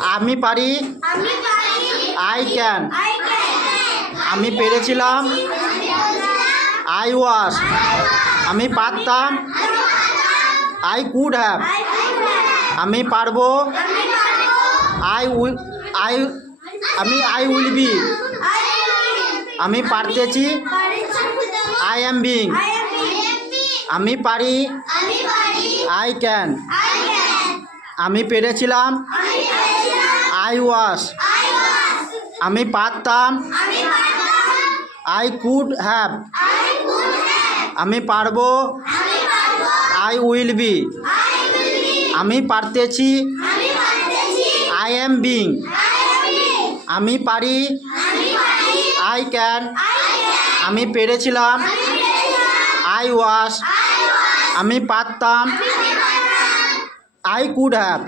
আমি পারি। I can. আমি পেরেছিলাম। I was. আমি পারতাম। I could have. আমি পারবো। I will be. আমি পারতেছি। I am being. আমি পারি। I can. আমি পেরেছিলাম। I was. আমি পারতাম। I could have. আমি পারবো। I will be. আমি পারতেছি। I am being. আমি পারি। I can. আমি পেরেছিলাম। I was. আমি পারতাম। I could have.